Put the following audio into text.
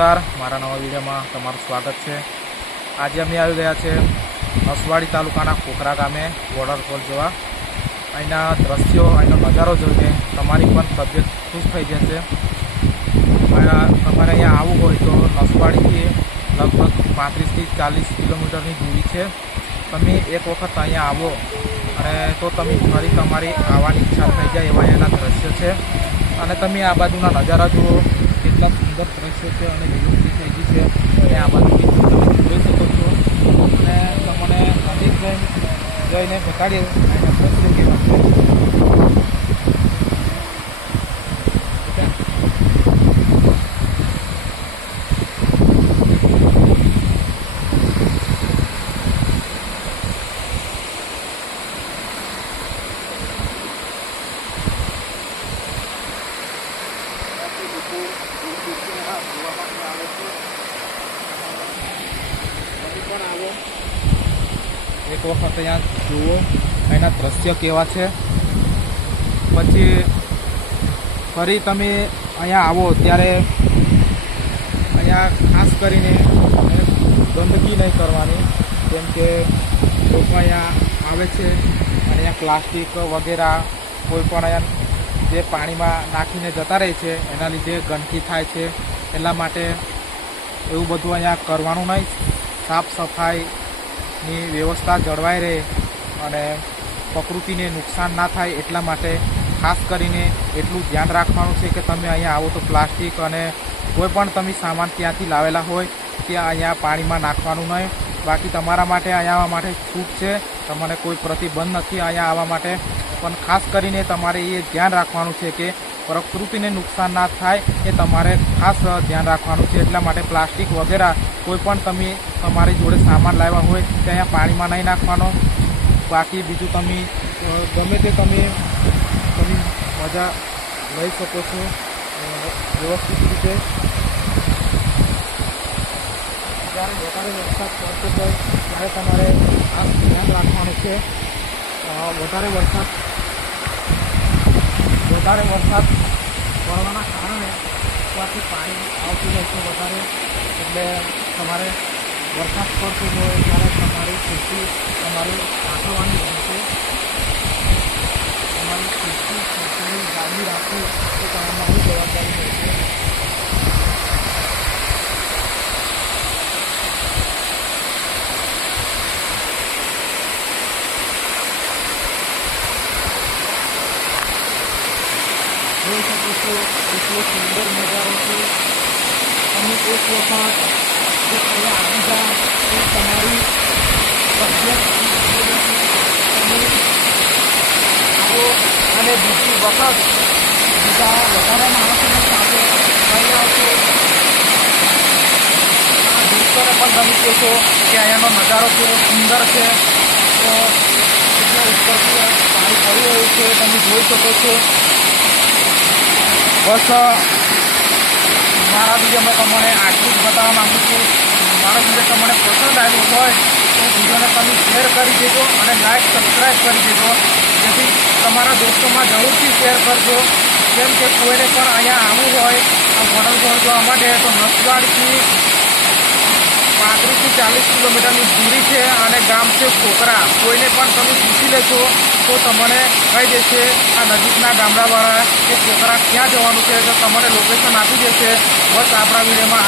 નમસ્કાર, મારા નવા વિડીયોમાં તમારું સ્વાગત છે. આજે અમે આવી ગયા છે નસવાડી તાલુકાના ખોખરા ગામે, વોટરફોલ જોવા. અહીંના દ્રશ્યો, અહીંનો નજારો જોઈને તમારી પણ તબિયત ખુશ થઈ જશે તમારે અહીંયા આવવું હોય તો નસવાડીથી લગભગ પાંત્રીસથી ચાલીસ કિલોમીટરની દૂરી છે. તમે એક વખત અહીંયા આવો અને તો તમે ફરી તમારી આવવાની ઈચ્છા થઈ જાય એવા એના દ્રશ્યો છે. અને તમે આ બાજુના નજારા જુઓ. કેટલા સુંદર દ્રશ્યો છે અને લીલુંછમ થઈ ગઈ છે. અને આ બાજુ જોઈ શકો છો અને તમને નજીક જઈને બતાડીએ. એના દ્રશ્યો કેવા છે એક વખત અહીંયા જુઓ, એના દ્રશ્ય કેવા છે. પછી ફરી તમે અહીંયા આવો ત્યારે અહીંયા ખાસ કરીને ગંદકી નહીં કરવાની જેમ કે લોકો અહીંયા આવે છે અને અહીંયા પ્લાસ્ટિક વગેરે કોઈ પણ અહીંયા જે પાણીમાં નાખીને જતા રહે છે, એના લીધે ગંદકી થાય છે. એટલા માટે એવું બધું અહીંયા કરવાનું નહીં. સાફ સફાઈની વ્યવસ્થા જળવાઈ રહે અને પ્રકૃતિને નુકસાન ના થાય એટલા માટે ખાસ કરીને એટલું ધ્યાન રાખવાનું છે કે તમે અહીંયા આવો તો પ્લાસ્ટિક અને કોઈ પણ તમે સામાન ત્યાંથી લાવેલા હોય, ત્યાં અહીંયા પાણીમાં નાખવાનું નહીં. બાકી તમારા માટે અહીંયા આવવા માટે છૂટ છે. તમને કોઈ પ્રતિબંધ નથી અહીંયા આવવા માટે. પણ ખાસ કરીને તમારે એ ધ્યાન રાખવાનું છે કે પ્રકૃતિને નુકસાન ના થાય એ તમારે ખાસ ધ્યાન રાખવાનું છે. એટલા માટે પ્લાસ્ટિક વગેરે કોઈ પણ તમે તમારી જોડે સામાન લાવ્યા હોય તે અહીંયા પાણીમાં નહીં નાખવાનો. બાકી બીજું તમે ગમે તે તમે તમે મજા લઈ શકો છો વ્યવસ્થિત રીતે. જ્યારે વધારે વરસાદ પડતો હોય, ત્યારે તમારે ખાસ ધ્યાન રાખવાનું છે વધારે વરસાદ વધારે વરસાદ પડવાના કારણે ત્યાંથી પાણી આવતું રહે છે વધારે, એટલે તમારે વરસાદ પડતો હોય ત્યારે તમારી ખેતી, તમારી સાચવવાની રહેશે. તમારી ખેતી, ખેતીની કાળજી રાખવી એ તમારી જવાબદારી રહેશે. જોઈ શકો છો એટલો સુંદર નજારો છે. અને એક વખત જો અહીંયા આવી જાઓ તો તમારી તબિયત તમે આવો અને બીજી વખત બીજા વધારે માણસોને સાથે લઈ આવશો આ દોસ્તોને પણ તમે કહેશો કે અહીંયાનો નજારો કેવો સુંદર છે તો કેટલો ઉપરથી પાણી પડી રહ્યું છે તમે જોઈ શકો છો બસ મારા વીડિયો મેં તમને આટલું જ બતાવવા માગું વીડિયો તમને પસંદ આવ્યો હોય તો વિડીયોને તમે શેર કરી દેજો અને લાઈક સબસ્ક્રાઈબ કરી દેજો. જેથી તમારા દોસ્તોમાં જરૂરથી શેર કરજો. કેમ કે કોઈને પણ અહીંયા આવવું હોય, આ વોટરફોલ જોવા માટે તો નસવાડથી પાંત્રીસથી ચાલીસ કિલોમીટરની દૂરી છે અને ગામ છે ખોખરા કોઈને પણ તમે પૂછી લેશો તો તમને કહી દેશે આ નજીકના ગામડાવાળા કે ખોખરા ક્યાં જવાનું છે, તો તમને લોકેશન આપી દેશે. બસ આપણા વિડીયોમાં